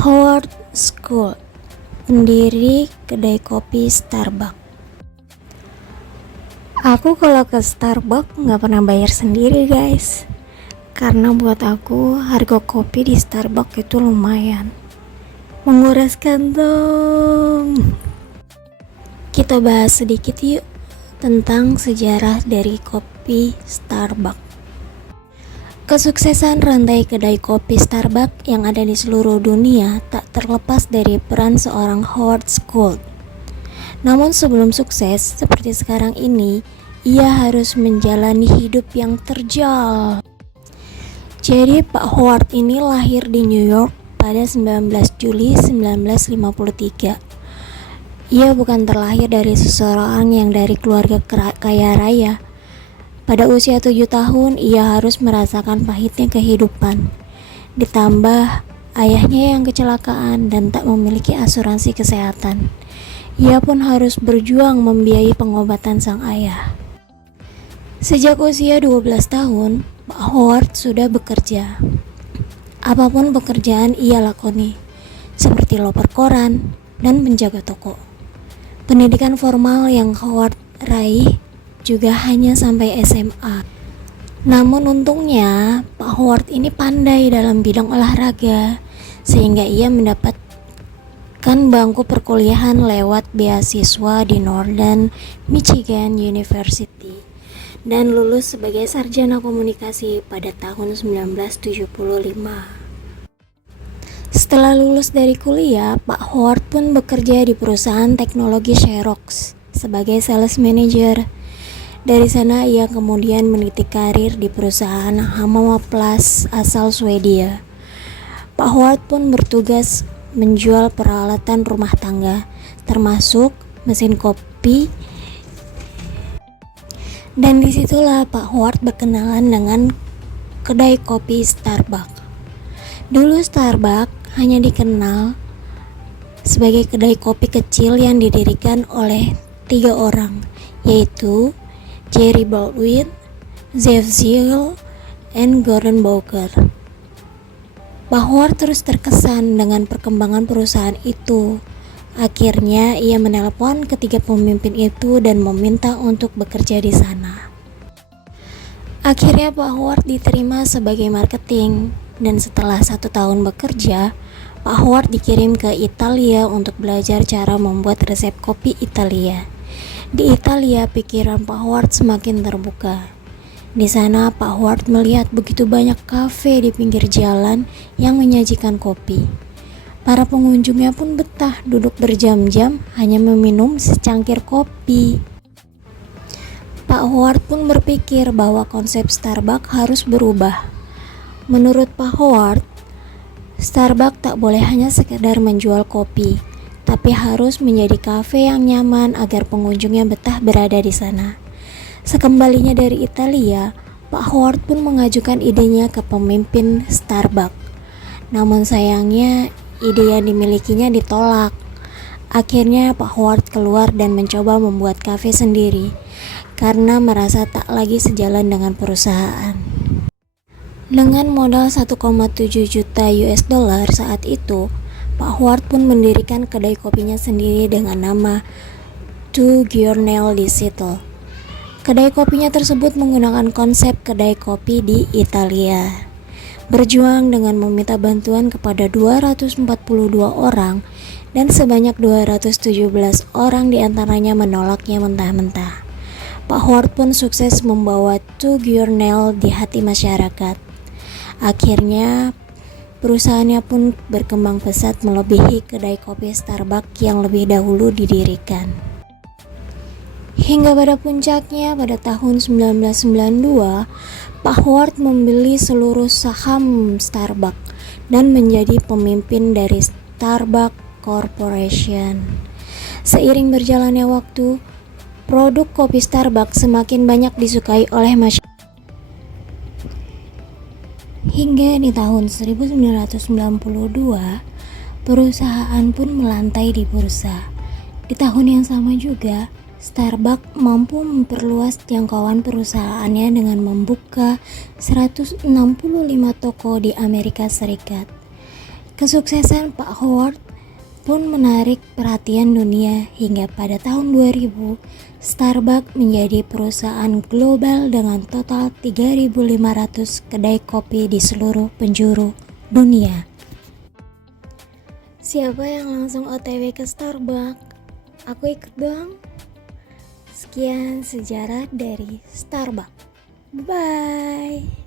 Howard Schultz, pendiri kedai kopi Starbucks. Aku kalau ke Starbucks nggak pernah bayar sendiri guys, karena buat aku harga kopi di Starbucks itu lumayan menguras kantong. Kita bahas sedikit yuk tentang sejarah dari kopi Starbucks. Kesuksesan rantai kedai kopi Starbucks yang ada di seluruh dunia tak terlepas dari peran seorang Howard Schultz. Namun sebelum sukses seperti sekarang ini, ia harus menjalani hidup yang terjal. Jadi Pak Howard ini lahir di New York pada 19 Juli 1953. Ia bukan terlahir dari seseorang yang dari keluarga kaya raya. Pada usia 7 tahun, ia harus merasakan pahitnya kehidupan. Ditambah ayahnya yang kecelakaan dan tak memiliki asuransi kesehatan. Ia pun harus berjuang membiayai pengobatan sang ayah. Sejak usia 12 tahun, Pak Howard sudah bekerja. Apapun pekerjaan ia lakoni, seperti loper koran dan penjaga toko. Pendidikan formal yang Howard raih juga hanya sampai SMA. Namun untungnya Pak Howard ini pandai dalam bidang olahraga, sehingga ia mendapatkan bangku perkuliahan lewat beasiswa di Northern Michigan University dan lulus sebagai sarjana komunikasi pada tahun 1975. Setelah lulus dari kuliah, Pak Howard pun bekerja di perusahaan teknologi Xerox sebagai sales manager. Dari sana ia kemudian meniti karir di perusahaan Hamama Plus asal Swedia. Pak Howard pun bertugas menjual peralatan rumah tangga, termasuk mesin kopi. Dan disitulah Pak Howard berkenalan dengan kedai kopi Starbucks. Dulu Starbucks hanya dikenal sebagai kedai kopi kecil yang didirikan oleh 3 orang, yaitu Jerry Baldwin, Jeff Ziegel, dan Gordon Bowker. Pak Howard terus terkesan dengan perkembangan perusahaan itu. Akhirnya ia menelpon ketiga pemimpin itu dan meminta untuk bekerja di sana. Akhirnya Pak Howard diterima sebagai marketing, dan setelah 1 tahun bekerja, Pak Howard dikirim ke Italia untuk belajar cara membuat resep kopi Italia. Di Italia, pikiran Pak Howard semakin terbuka. Di sana, Pak Howard melihat begitu banyak kafe di pinggir jalan yang menyajikan kopi. Para pengunjungnya pun betah duduk berjam-jam hanya meminum secangkir kopi. Pak Howard pun berpikir bahwa konsep Starbucks harus berubah. Menurut Pak Howard, Starbucks tak boleh hanya sekedar menjual kopi, tapi harus menjadi kafe yang nyaman agar pengunjungnya betah berada di sana. Sekembalinya dari Italia, Pak Howard pun mengajukan idenya ke pemimpin Starbucks. Namun sayangnya, ide yang dimilikinya ditolak. Akhirnya Pak Howard keluar dan mencoba membuat kafe sendiri, karena merasa tak lagi sejalan dengan perusahaan. Dengan modal 1,7 juta US dollar saat itu, Pak Howard pun mendirikan kedai kopinya sendiri dengan nama Two Giornali di Seattle. Kedai kopinya tersebut menggunakan konsep kedai kopi di Italia. Berjuang dengan meminta bantuan kepada 242 orang dan sebanyak 217 orang diantaranya menolaknya mentah-mentah. Pak Howard pun sukses membawa Two Giornali di hati masyarakat. Akhirnya perusahaannya pun berkembang pesat melebihi kedai kopi Starbucks yang lebih dahulu didirikan. Hingga pada puncaknya pada tahun 1992, Pak Howard membeli seluruh saham Starbucks dan menjadi pemimpin dari Starbucks Corporation. Seiring berjalannya waktu, produk kopi Starbucks semakin banyak disukai oleh masyarakat. Hingga di tahun 1992, perusahaan pun melantai di bursa. Di tahun yang sama juga, Starbucks mampu memperluas jangkauan perusahaannya dengan membuka 165 toko di Amerika Serikat. Kesuksesan Pak Howard pun menarik perhatian dunia hingga pada tahun 2000 Starbucks menjadi perusahaan global dengan total 3.500 kedai kopi di seluruh penjuru dunia. Siapa yang langsung OTW ke Starbucks? Aku ikut dong. Sekian sejarah dari Starbucks. Bye.